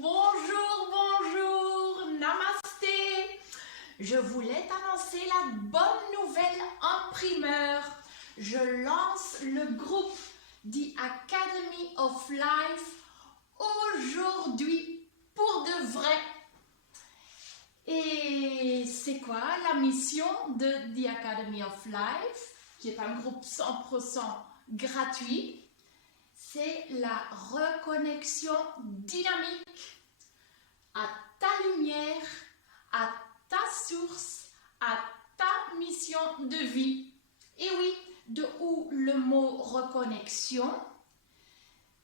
Bonjour, bonjour, namasté. Je voulais t'annoncer la bonne nouvelle en primeur. Je lance le groupe The Academy of Life aujourd'hui pour de vrai. Et c'est quoi la mission de The Academy of Life, qui est un groupe 100% gratuit? C'est la reconnexion dynamique à ta lumière, à ta source, à ta mission de vie. Et oui, de où le mot reconnexion,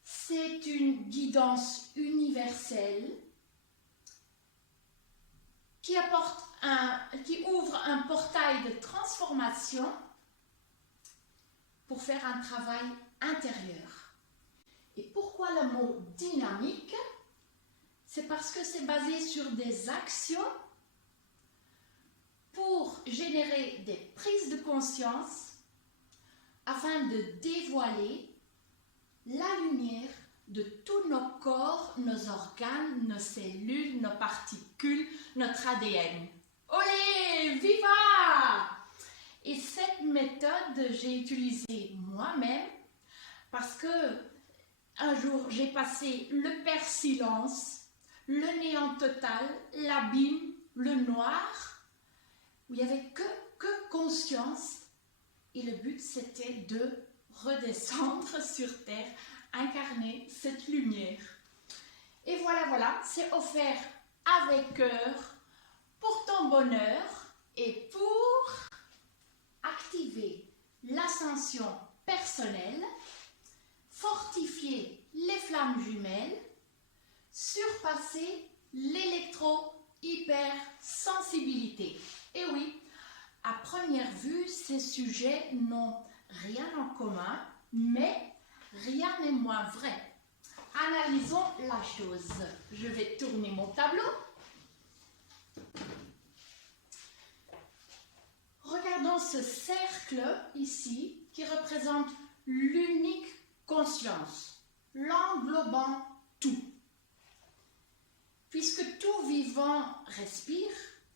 c'est une guidance universelle qui ouvre un portail de transformation pour faire un travail intérieur. Et pourquoi le mot dynamique? C'est parce que c'est basé sur des actions pour générer des prises de conscience afin de dévoiler la lumière de tous nos corps, nos organes, nos cellules, nos particules, notre ADN. Olé, viva! Et cette méthode, j'ai utilisée moi-même parce que un jour, j'ai passé le père silence, le néant total, l'abîme, le noir, où il n'y avait que conscience. Et le but, c'était de redescendre sur terre, incarner cette lumière. Et voilà, c'est offert avec cœur pour ton bonheur et pour activer l'ascension personnelle, fortifier les flammes jumelles, surpasser l'électro-hypersensibilité. Et oui, à première vue, ces sujets n'ont rien en commun, mais rien n'est moins vrai. Analysons la chose. Je vais tourner mon tableau. Regardons ce cercle ici qui représente l'unique conscience, l'englobant tout. Puisque tout vivant respire,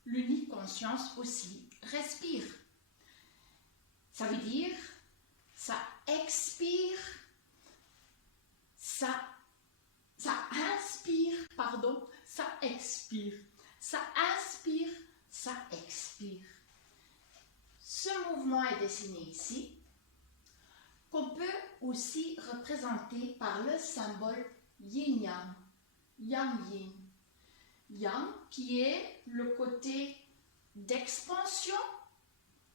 l'unique conscience aussi respire. Ça veut dire, ça expire, ça inspire, ça expire. Ça inspire, ça expire. Ce mouvement est dessiné ici, qu'on peut aussi représenter par le symbole yin-yang, yang-yin. Yang qui est le côté d'expansion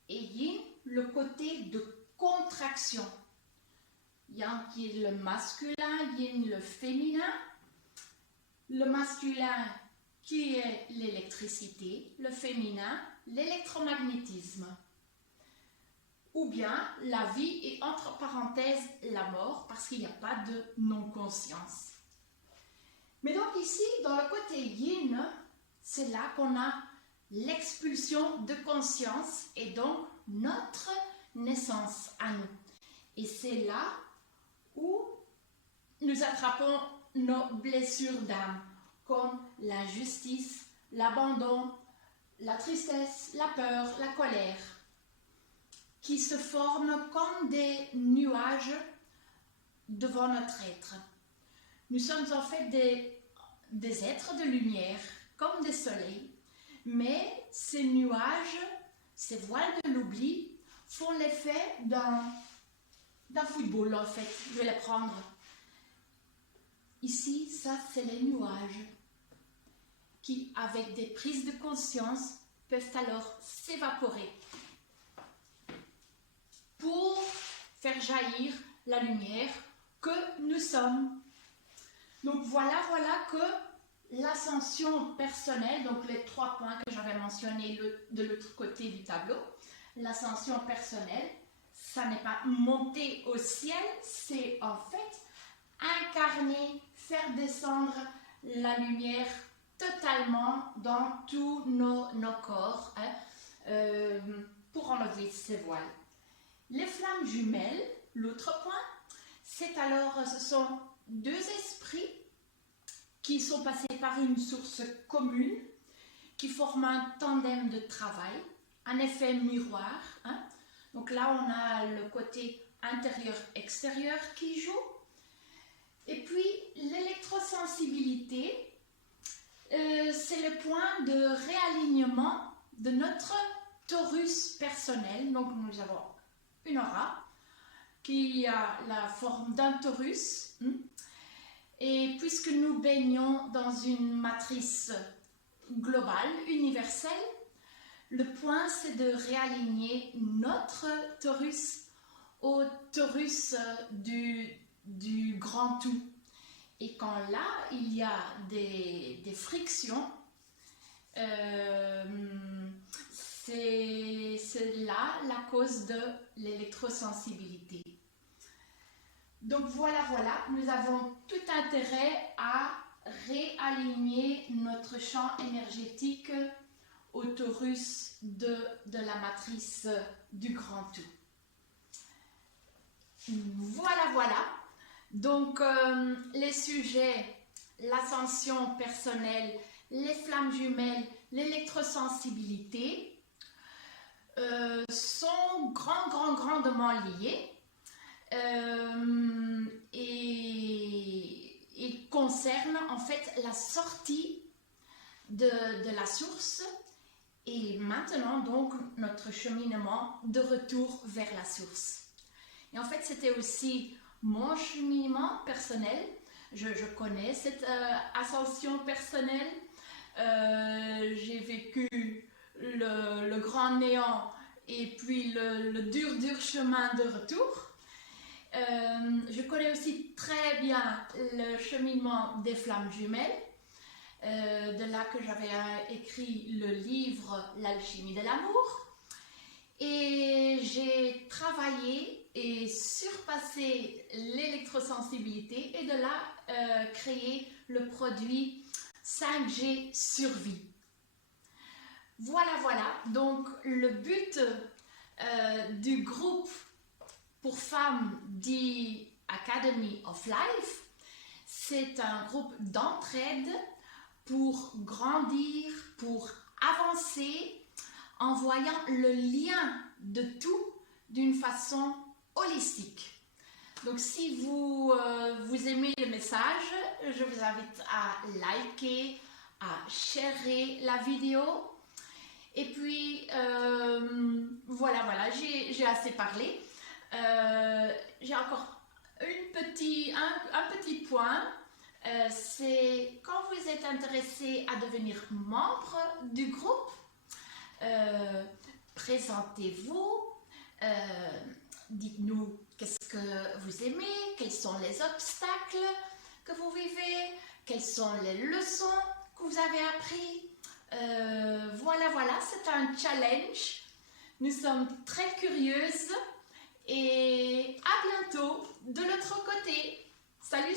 et yin le côté de contraction. Yang qui est le masculin, yin le féminin. Le masculin qui est l'électricité, le féminin, l'électromagnétisme. Ou bien la vie et entre parenthèses la mort parce qu'il n'y a pas de non-conscience. Mais donc ici, dans le côté yin, c'est là qu'on a l'expulsion de conscience et donc notre naissance à nous. Et c'est là où nous attrapons nos blessures d'âme, comme l'injustice, l'abandon, la tristesse, la peur, la colère, qui se forment comme des nuages devant notre être. Nous sommes en fait des êtres de lumière, comme des soleils, mais ces nuages, ces voiles de l'oubli, font l'effet d'un football en fait. Je vais les prendre. Ici, ça c'est les nuages qui, avec des prises de conscience, peuvent alors s'évaporer pour faire jaillir la lumière que nous sommes. Donc voilà que l'ascension personnelle, donc les 3 points que j'avais mentionnés de l'autre côté du tableau, l'ascension personnelle, ça n'est pas monter au ciel, c'est en fait incarner, faire descendre la lumière totalement dans tous nos corps, pour enlever ces voiles. Les flammes jumelles, l'autre point, c'est alors, ce sont 2 esprits qui sont passés par une source commune, qui forment un tandem de travail, un effet miroir. Donc là, on a le côté intérieur-extérieur qui joue. Et puis, l'électrosensibilité, c'est le point de réalignement de notre torus personnel. Donc, nous avons une aura qui a la forme d'un torus. Et puisque nous baignons dans une matrice globale, universelle, le point c'est de réaligner notre torus au torus du grand tout. Et quand là, il y a des frictions, c'est là la cause de l'électrosensibilité. Donc voilà, nous avons tout intérêt à réaligner notre champ énergétique au torus de la matrice du grand tout. Voilà. Donc les sujets, l'ascension personnelle, les flammes jumelles, l'électrosensibilité sont grandement liés. Et concerne en fait la sortie de la source et maintenant donc notre cheminement de retour vers la source. Et en fait c'était aussi mon cheminement personnel. Je connais cette ascension personnelle. J'ai vécu le grand néant et puis le dur chemin de retour. Je connais aussi très bien le cheminement des flammes jumelles, de là que j'avais écrit le livre L'alchimie de l'amour. Et j'ai travaillé et surpassé l'électrosensibilité et de là créé le produit 5G Survie. Voilà. Donc le but du groupe pour femmes dit Academy of Life, c'est un groupe d'entraide pour grandir, pour avancer en voyant le lien de tout d'une façon holistique. Donc si vous aimez le message, je vous invite à liker, à sharer la vidéo. Et puis voilà, j'ai assez parlé. J'ai encore un petit point, c'est quand vous êtes intéressé à devenir membre du groupe, présentez-vous, dites-nous qu'est-ce que vous aimez, quels sont les obstacles que vous vivez, quelles sont les leçons que vous avez appris. Voilà, c'est un challenge. Nous sommes très curieuses. Et à bientôt de l'autre côté. Salut